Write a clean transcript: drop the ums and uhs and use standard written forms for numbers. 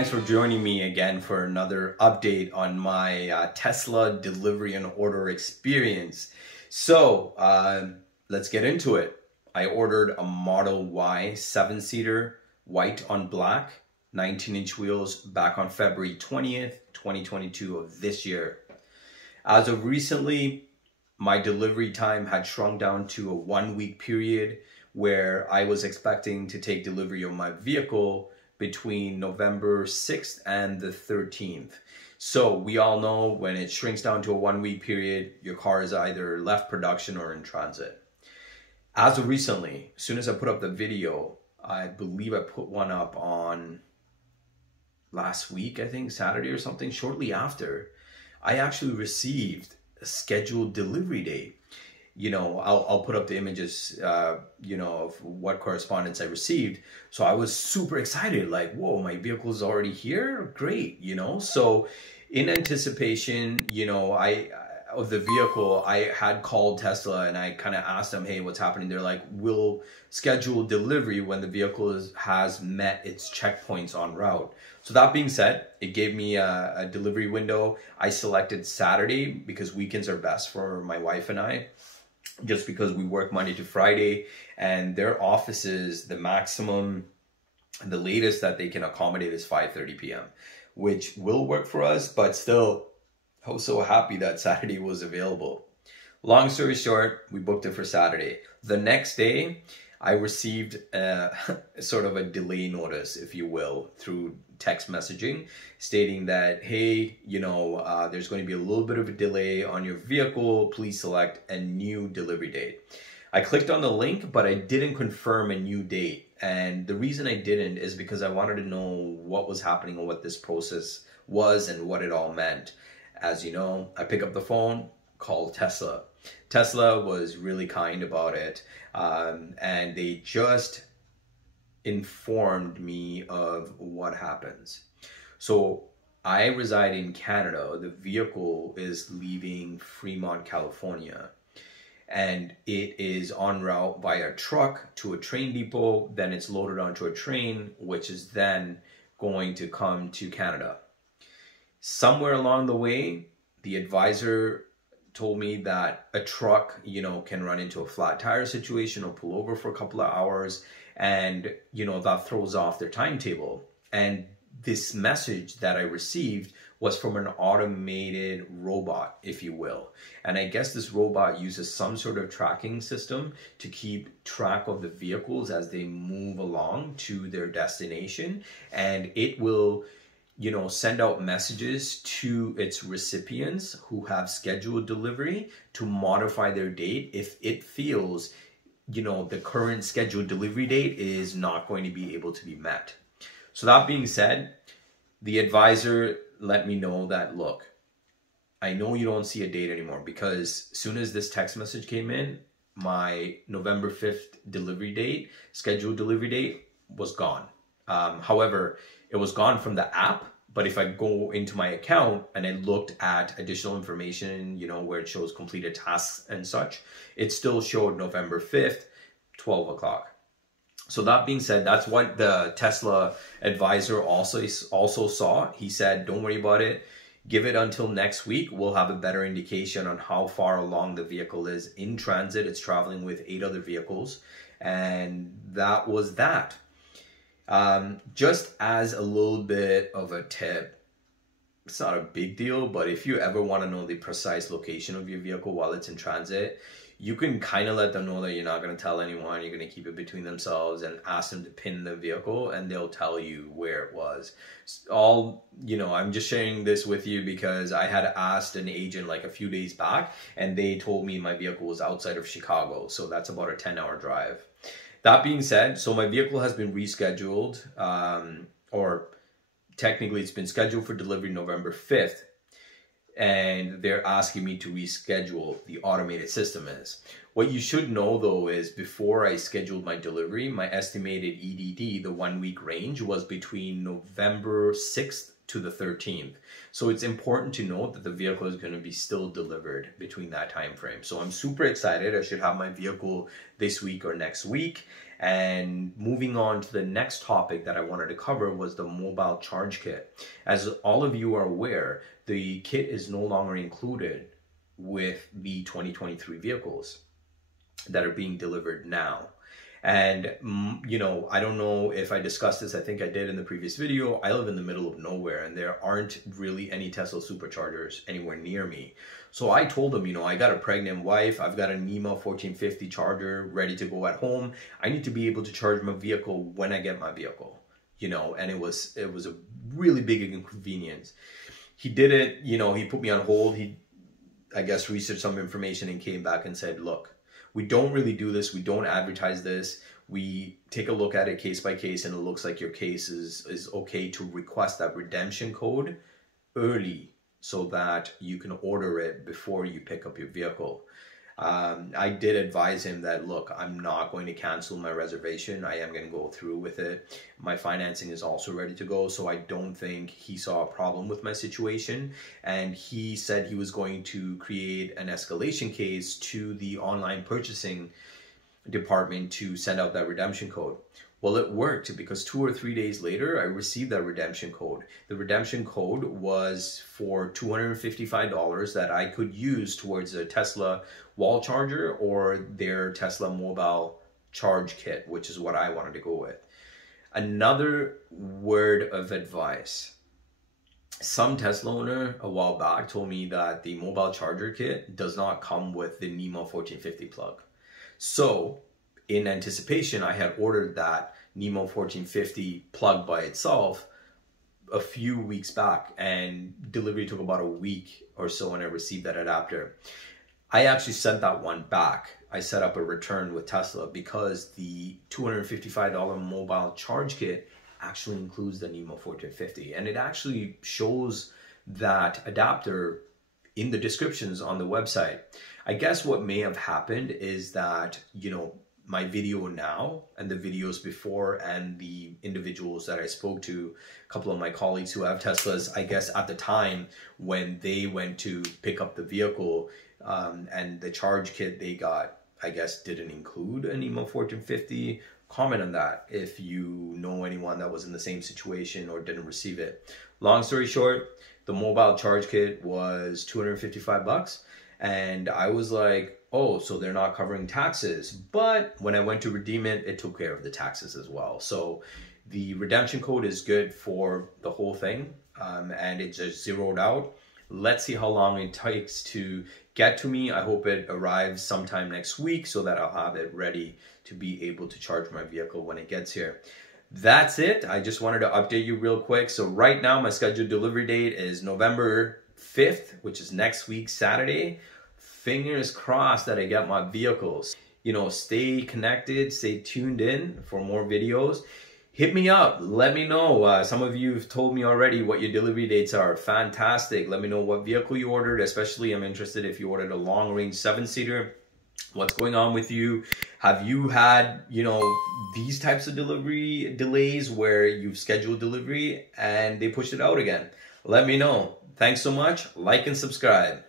Thanks for joining me again for another update on my Tesla delivery and order experience. So let's get into it. I ordered a Model Y 7-seater, white on black, 19-inch wheels back on February 20th, 2022 of this year. As of recently, my delivery time had shrunk down to a 1-week period where I was expecting to take delivery of my vehicle between November 6th and the 13th. So we all know when it shrinks down to a 1-week period, your car is either left production or in transit. As of recently, as soon as I put up the video, I believe I put one up on last week, I think Saturday or something, shortly after, I actually received a scheduled delivery date. You know, I'll put up the images, you know, of what correspondence I received. So I was super excited, like, whoa, my vehicle is already here. Great, you know. So in anticipation, you know, of the vehicle, I had called Tesla and I kind of asked them, hey, what's happening? They're like, we'll schedule delivery when the vehicle has met its checkpoints en route. So that being said, it gave me a delivery window. I selected Saturday because weekends are best for my wife and I, just because we work Monday to Friday, and their offices, the maximum, the latest that they can accommodate is 5:30 p.m., which will work for us, but still, I was so happy that Saturday was available. Long story short, we booked it for Saturday. The next day, I received sort of a delay notice, if you will, through text messaging stating that, hey, you know, there's going to be a little bit of a delay on your vehicle. Please select a new delivery date. I clicked on the link, but I didn't confirm a new date. And the reason I didn't is because I wanted to know what was happening and what this process was and what it all meant. As you know, I pick up the phone, call Tesla. Tesla was really kind about it, and they just informed me of what happens. So I reside in Canada. The vehicle is leaving Fremont, California, and it is en route via truck to a train depot. Then it's loaded onto a train, which is then going to come to Canada. Somewhere along the way, the advisor told me that a truck, you know, can run into a flat tire situation or pull over for a couple of hours, and, you know, that throws off their timetable. And this message that I received was from an automated robot, if you will. And I guess this robot uses some sort of tracking system to keep track of the vehicles as they move along to their destination. And it will, you know, send out messages to its recipients who have scheduled delivery to modify their date if it feels, you know, the current scheduled delivery date is not going to be able to be met. So that being said, the advisor let me know that, look, I know you don't see a date anymore because as soon as this text message came in, my November 5th delivery date, scheduled delivery date, was gone. However, it was gone from the app, but if I go into my account and I looked at additional information, you know, where it shows completed tasks and such, it still showed November 5th, 12 o'clock. So that being said, that's what the Tesla advisor also saw. He said, don't worry about it. Give it until next week. We'll have a better indication on how far along the vehicle is in transit. It's traveling with 8 other vehicles. And that was that. Just as a little bit of a tip, it's not a big deal, but if you ever want to know the precise location of your vehicle while it's in transit, you can kind of let them know that you're not going to tell anyone, you're going to keep it between themselves, and ask them to pin the vehicle and they'll tell you where it was. All, you know, I'm just sharing this with you because I had asked an agent like a few days back and they told me my vehicle was outside of Chicago. So that's about a 10-hour drive. That being said, so my vehicle has been rescheduled, or technically it's been scheduled for delivery November 5th, and they're asking me to reschedule. The automated system is. What you should know though is before I scheduled my delivery, my estimated EDD, the 1-week range, was between November 6th to the 13th. So it's important to note that the vehicle is going to be still delivered between that time frame. So I'm super excited. I should have my vehicle this week or next week. And moving on to the next topic that I wanted to cover was the mobile charge kit. As all of you are aware, the kit is no longer included with the 2023 vehicles that are being delivered now. And, you know, I don't know if I discussed this, I think I did in the previous video. I live in the middle of nowhere and there aren't really any Tesla superchargers anywhere near me. So I told them, you know, I got a pregnant wife, I've got a NEMA 1450 charger ready to go at home. I need to be able to charge my vehicle when I get my vehicle, you know, and it was a really big inconvenience. He did it, you know, he put me on hold. He, I guess, researched some information and came back and said, look, we don't really do this. We don't advertise this. We take a look at it case by case, and it looks like your case is okay to request that redemption code early so that you can order it before you pick up your vehicle. I did advise him that, look, I'm not going to cancel my reservation. I am going to go through with it. My financing is also ready to go, so I don't think he saw a problem with my situation. And he said he was going to create an escalation case to the online purchasing department to send out that redemption code. Well, it worked because 2 or 3 days later, I received that redemption code. The redemption code was for $255 that I could use towards a Tesla wall charger or their Tesla mobile charge kit, which is what I wanted to go with. Another word of advice. Some Tesla owner a while back told me that the mobile charger kit does not come with the NEMA 1450 plug. So, in anticipation, I had ordered that NEMA 1450 plug by itself a few weeks back, and delivery took about a week or so when I received that adapter. I actually sent that one back. I set up a return with Tesla because the $255 mobile charge kit actually includes the NEMA 1450, and it actually shows that adapter in the descriptions on the website. I guess what may have happened is that, you know, my video now and the videos before and the individuals that I spoke to, a couple of my colleagues who have Teslas, I guess at the time when they went to pick up the vehicle and the charge kit they got, I guess, didn't include a NEMA 1450. Comment on that if you know anyone that was in the same situation or didn't receive it. Long story short, the mobile charge kit was $255. And I was like, oh, so they're not covering taxes. But when I went to redeem it, it took care of the taxes as well. So the redemption code is good for the whole thing. And it just zeroed out. Let's see how long it takes to get to me. I hope it arrives sometime next week so that I'll have it ready to be able to charge my vehicle when it gets here. That's it. I just wanted to update you real quick. So right now, my scheduled delivery date is November 5th, which is next week, Saturday. Fingers crossed that I get my vehicles. You know, stay connected, stay tuned in for more videos. Hit me up. Let me know. Some of you have told me already what your delivery dates are. Fantastic. Let me know what vehicle you ordered. Especially, I'm interested if you ordered a long-range 7-seater. What's going on with you? Have you had, you know, these types of delivery delays where you've scheduled delivery and they pushed it out again? Let me know. Thanks so much. Like and subscribe.